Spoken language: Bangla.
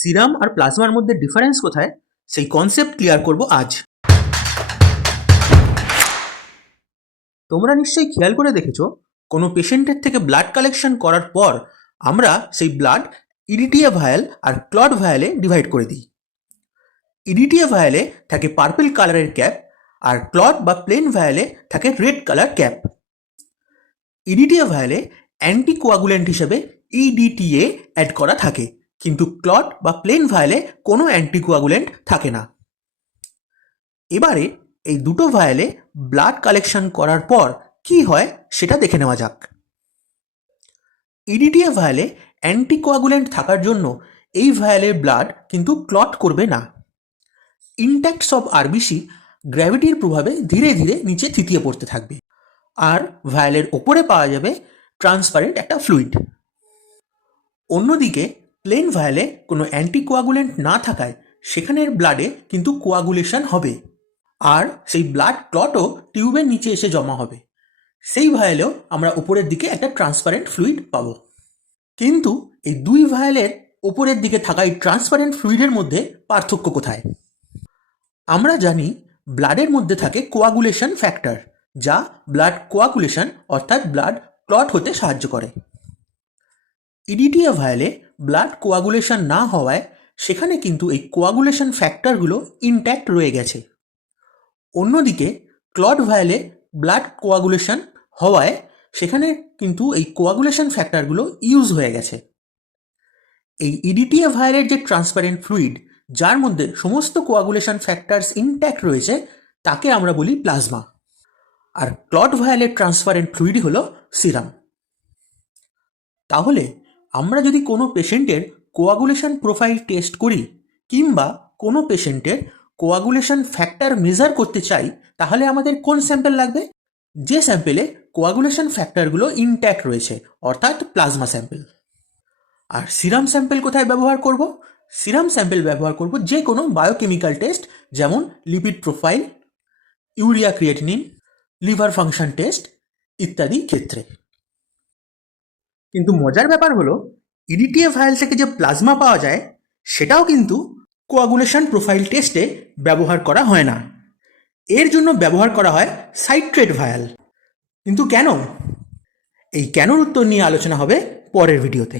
সিরাম আর প্লাজমার মধ্যে ডিফারেন্স কোথায় সেই কনসেপ্ট ক্লিয়ার করব আজ। তোমরা নিশ্চয়ই খেয়াল করে দেখেছো, কোনো পেশেন্টের থেকে ব্লাড কালেকশন করার পর আমরা সেই ব্লাড ইডিটিএ ভায়াল আর ক্লট ভায়ালে ডিভাইড করে দিই। ইডিটিএ ভায়ালে থাকে পার্পল কালারের ক্যাপ আর ক্লট বা প্লেন ভায়ালে থাকে রেড কালার ক্যাপ। ইডিটিএ ভায়ালে অ্যান্টিকোয়াগুলেন্ট হিসেবে ইডিটিএ অ্যাড করা থাকে, কিন্তু ক্লট বা প্লেন ভায়ালে কোনো অ্যান্টিকোয়াগুলেন্ট থাকে না। এবারে এই দুটো ভায়ালে ব্লাড কালেকশন করার পর কি হয় সেটা দেখে নেওয়া যাক। ইডিটিএ ভায়ালে অ্যান্টিকোয়াগুলেন্ট থাকার জন্য এই ভায়ালের ব্লাড কিন্তু ক্লট করবে না। ইনট্যাক্ট সব আরবিসি গ্র্যাভিটির প্রভাবে ধীরে ধীরে নিচে থিতিয়ে পড়তে থাকবে, আর ভায়ালের ওপরে পাওয়া যাবে ট্রান্সপারেন্ট একটা ফ্লুইড। অন্যদিকে প্লেন ভায়ালে কোনো অ্যান্টিকোয়াগুলেন্ট না থাকায় সেখানের ব্লাডে কিন্তু কোয়াগুলেশন হবে, আর সেই ব্লাড ক্লটও টিউবের নিচে এসে জমা হবে। সেই ভায়ালেও আমরা উপরের দিকে একটা ট্রান্সপারেন্ট ফ্লুইড পাবো। কিন্তু এই দুই ভায়ালের ওপরের দিকে থাকা এই ট্রান্সপারেন্ট ফ্লুইডের মধ্যে পার্থক্য কোথায়? আমরা জানি ব্লাডের মধ্যে থাকে কোয়াগুলেশন ফ্যাক্টর, যা ব্লাড কোয়াগুলেশন অর্থাৎ ব্লাড ক্লট হতে সাহায্য করে। ইডিটিএ ভায়ালে ব্লাড কোয়াগুলেশন না হওয়ায় সেখানে কিন্তু এই কোয়াগুলেশন ফ্যাক্টরগুলো ইনট্যাক্ট রয়ে গেছে। অন্যদিকে ক্লট ভায়ালে ব্লাড কোয়াগুলেশন হওয়ায় সেখানে কিন্তু এই কোয়াগুলেশন ফ্যাক্টরগুলো ইউজ হয়ে গেছে। এই ইডিটিএ ভায়ালের যে ট্রান্সপারেন্ট ফ্লুইড, যার মধ্যে সমস্ত কোয়াগুলেশন ফ্যাক্টরস ইনট্যাক্ট রয়েছে, তাকে আমরা বলি প্লাজমা। আর ক্লট ভায়ালের ট্রান্সপারেন্ট ফ্লুইডই হলো সিরাম। তাহলে আমরা যদি কোনো পেশেন্টের কোয়াগুলেশন প্রোফাইল টেস্ট করি কিংবা কোনো পেশেন্টের কোয়াগুলেশন ফ্যাক্টর মেজার করতে চাই, তাহলে আমাদের কোন স্যাম্পেল লাগবে? যে স্যাম্পেলে কোয়াগুলেশন ফ্যাক্টরগুলো ইনট্যাক্ট রয়েছে, অর্থাৎ প্লাজমা স্যাম্পেল। আর সিরাম স্যাম্পেল কোথায় ব্যবহার করব? সিরাম স্যাম্পেল ব্যবহার করব যে কোনো বায়োকেমিক্যাল টেস্ট, যেমন lipid profile, urea creatinine, liver function test ইত্যাদি ক্ষেত্রে। কিন্তু মজার ব্যাপার হলো, ইডিটিএ ভায়াল থেকে যে প্লাজমা পাওয়া যায় সেটাও কিন্তু কোয়াগুলেশন প্রোফাইল টেস্টে ব্যবহার করা হয় না। এর জন্য ব্যবহার করা হয় সাইট্রেট ভায়াল। কিন্তু কেন? এই কেনর উত্তর নিয়ে আলোচনা হবে পরের ভিডিওতে।